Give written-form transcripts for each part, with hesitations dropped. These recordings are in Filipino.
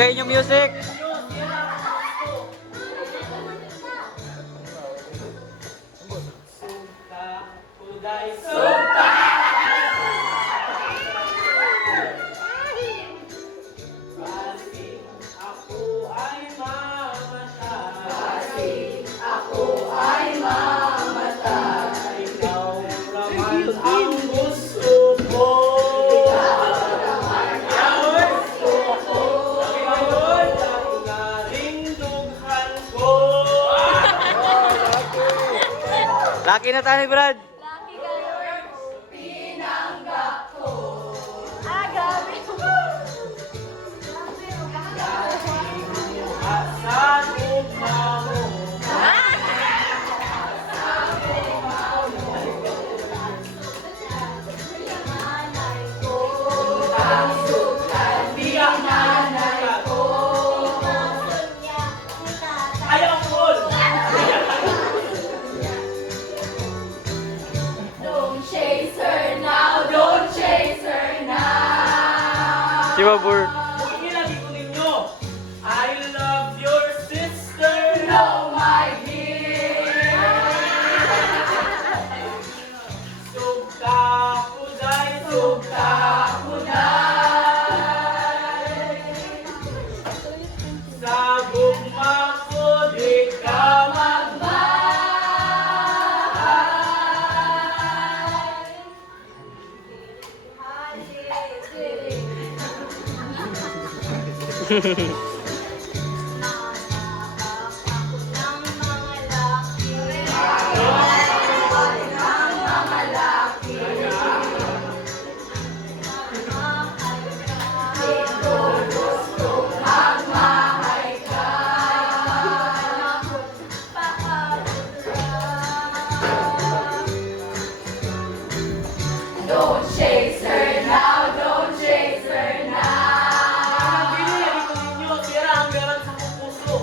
Okay, yung music. Laki na tayo, Brad. Laki kayo. Pinanggap ko. Ah, grabe. Don't chase her now, don't chase her now. Si Babur. Lagi ko ninyo. I love your sister. No, my dear. Sugta kuday, Sugta kuday. sa gugma ko di ka Don't chase her now, don't chase her now. Lagi ko ninyo. Tira ang meron sa kong puso.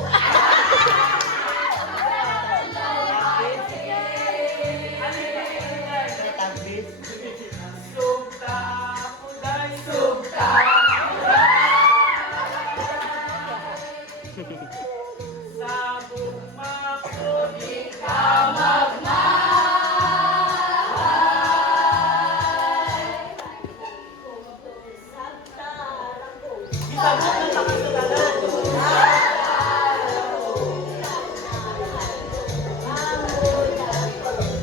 Sugta kuday, Sugta sa gugma ko di ka magmahal. Isabot ng pakasalanan.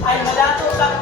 Ay, malato ka